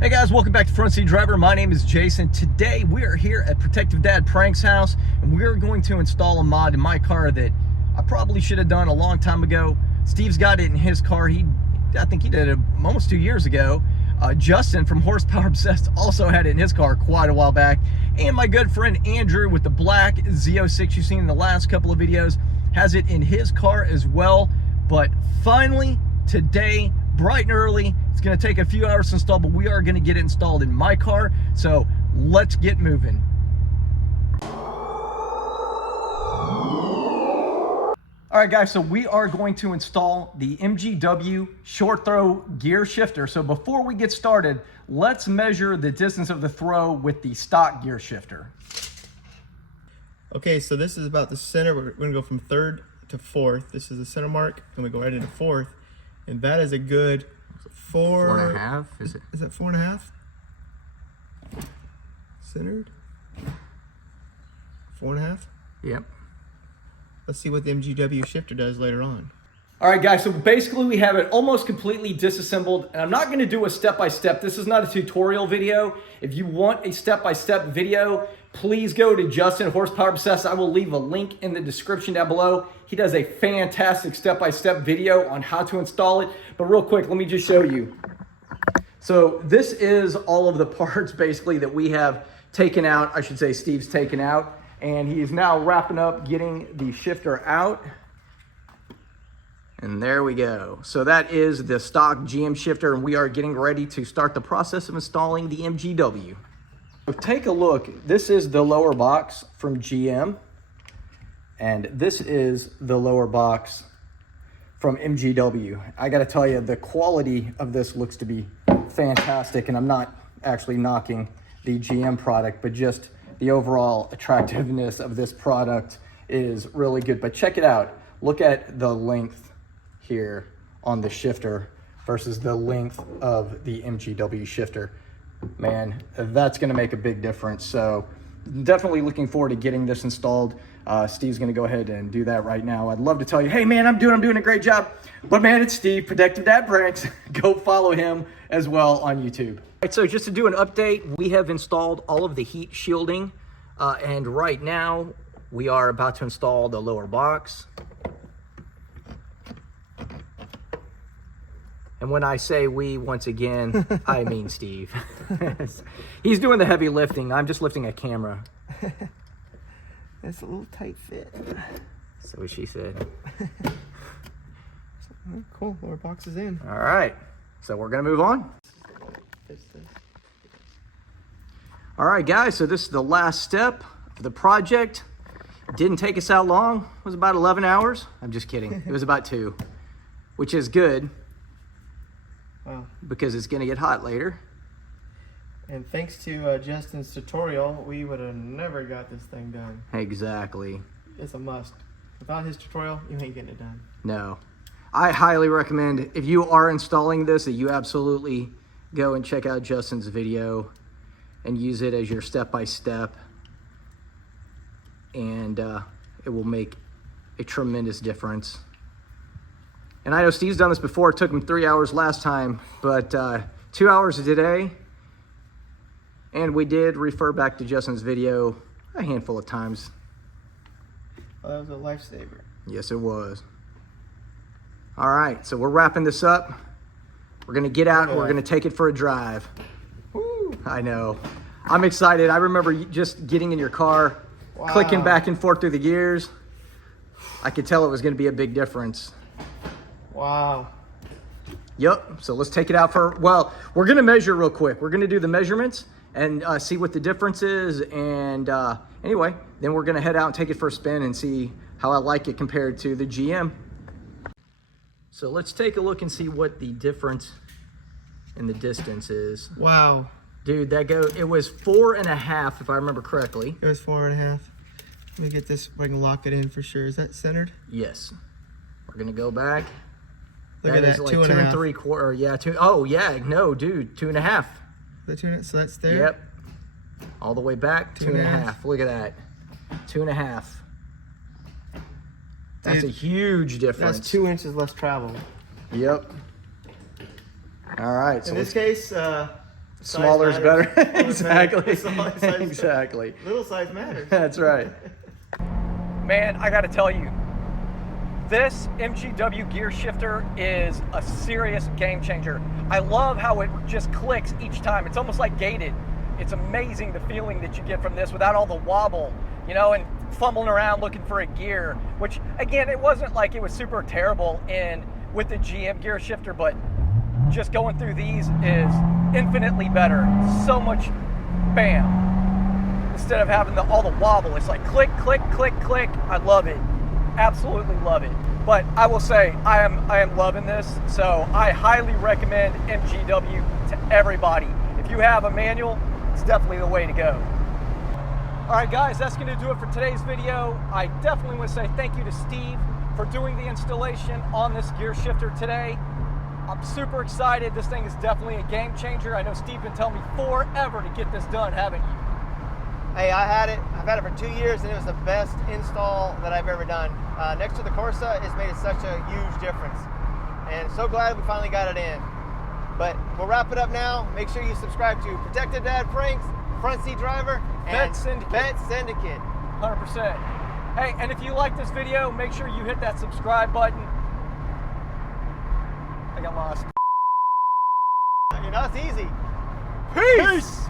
Hey guys, welcome back to Front Seat Driver. My name is Jason. Today we are here at Protective Dad Prank's house, and we're going to install a mod in my car that I probably should have done a long time ago. Steve's got it in his car. I think he did it almost 2 years ago. Justin from Horsepower Obsessed also had it in his car quite a while back. And my good friend Andrew with the black Z06 you've seen in the last couple of videos has it in his car as well. But finally, today, bright and early, it's going to take a few hours to install, but we are going to get it installed in my car. So let's get moving. All right, guys, so we are going to install the MGW short throw gear shifter. So before we get started, let's measure the distance of the throw with the stock gear shifter. Okay, so this is about the center. We're going to go from third to fourth. This is the center mark, and we go right into fourth. And that is a good 4.5, is it? Is that 4.5? Centered? 4.5? Yep. Let's see what the MGW shifter does later on. All right, guys, so basically we have it almost completely disassembled, and I'm not going to do a step-by-step. This is not a tutorial video. If you want a step-by-step video, please go to Justin Horsepower Obsessed. I will leave a link in the description down below. He does a fantastic step-by-step video on how to install it. But real quick, let me just show you. So this is all of the parts basically that we have taken out. I should say Steve's taken out. And he is now wrapping up getting the shifter out. And there we go. So that is the stock GM shifter, and we are getting ready to start the process of installing the MGW. So take a look. This is the lower box from GM, and this is the lower box from MGW. I gotta tell you, the quality of this looks to be fantastic, and I'm not actually knocking the GM product, but just the overall attractiveness of this product is really good. But check it out. Look at the length here on the shifter versus the length of the MGW shifter. Man, that's gonna make a big difference. So definitely looking forward to getting this installed. Steve's gonna go ahead and do that right now. I'd love to tell you, hey man, I'm doing a great job. But man, it's Steve, Protective Dad Pranks. Go follow him as well on YouTube. All right, so just to do an update, we have installed all of the heat shielding. And right now we are about to install the lower box. And when I say we, once again, I mean Steve. He's doing the heavy lifting. I'm just lifting a camera. It's a little tight fit. So she said. Cool, lower box is in. All right, so we're gonna move on. All right, guys, so this is the last step of the project. Didn't take us that long. It was about 11 hours. I'm just kidding. It was about 2, which is good. Wow. Because it's gonna get hot later. And thanks to Justin's tutorial, we would have never got this thing done. Exactly. It's a must. Without his tutorial, you ain't getting it done. No. I highly recommend, if you are installing this, that you absolutely go and check out Justin's video and use it as your step-by-step. And it will make a tremendous difference. And I know Steve's done this before. It took him 3 hours last time, but 2 hours today. And we did refer back to Justin's video a handful of times. Well, that was a lifesaver. Yes, it was. All right, so we're wrapping this up. We're gonna get out and we're gonna take it for a drive. Woo. I know. I'm excited. I remember just getting in your car, clicking back and forth through the gears. I could tell it was gonna be a big difference. Wow. Yep, so let's take it out for, well, we're gonna measure real quick. We're gonna do the measurements and see what the difference is. And anyway, then we're gonna head out and take it for a spin and see how I like it compared to the GM. So let's take a look and see what the difference in the distance is. Wow. Dude, it was 4.5 if I remember correctly. It was 4.5. Let me get this, I can lock it in for sure. Is that centered? Yes. We're gonna go back. Look at that, like 2.5. 2 3/4, yeah, 2. Oh yeah, no, dude, 2.5. So that's there? Yep. All the way back, 2.5. Look at that, 2.5. That's a huge difference. That's 2 inches less travel. Yep. All right. So in this case, Smaller is matters. better. Exactly. Size Exactly. Little size matters. That's right. Man, I got to tell you, this MGW gear shifter is a serious game changer. I love how it just clicks each time. It's almost like gated. It's amazing the feeling that you get from this without all the wobble, you know, and fumbling around looking for a gear, which again, it wasn't like it was super terrible with the GM gear shifter, but just going through these is infinitely better. So much bam. Instead of having all the wobble, it's like click, click, click, click. I love it. Absolutely love it. But I will say I am loving this, so I highly recommend MGW to everybody. If you have a manual, it's definitely the way to go. All right, guys, that's going to do it for today's video. I definitely want to say thank you to Steve for doing the installation on this gear shifter today. I'm super excited. This thing is definitely a game changer. I know Steve been telling me forever to get this done, haven't you? Hey, I've had it for 2 years, and it was the best install that I've ever done. Next to the Corsa, it's made such a huge difference. And so glad we finally got it in. But we'll wrap it up now. Make sure you subscribe to Protected Dad Franks, Front Seat Driver, and Vette Syndicate. Vette Syndicate. 100%. Hey, and if you like this video, make sure you hit that subscribe button. I got lost. You know, it's easy. Peace!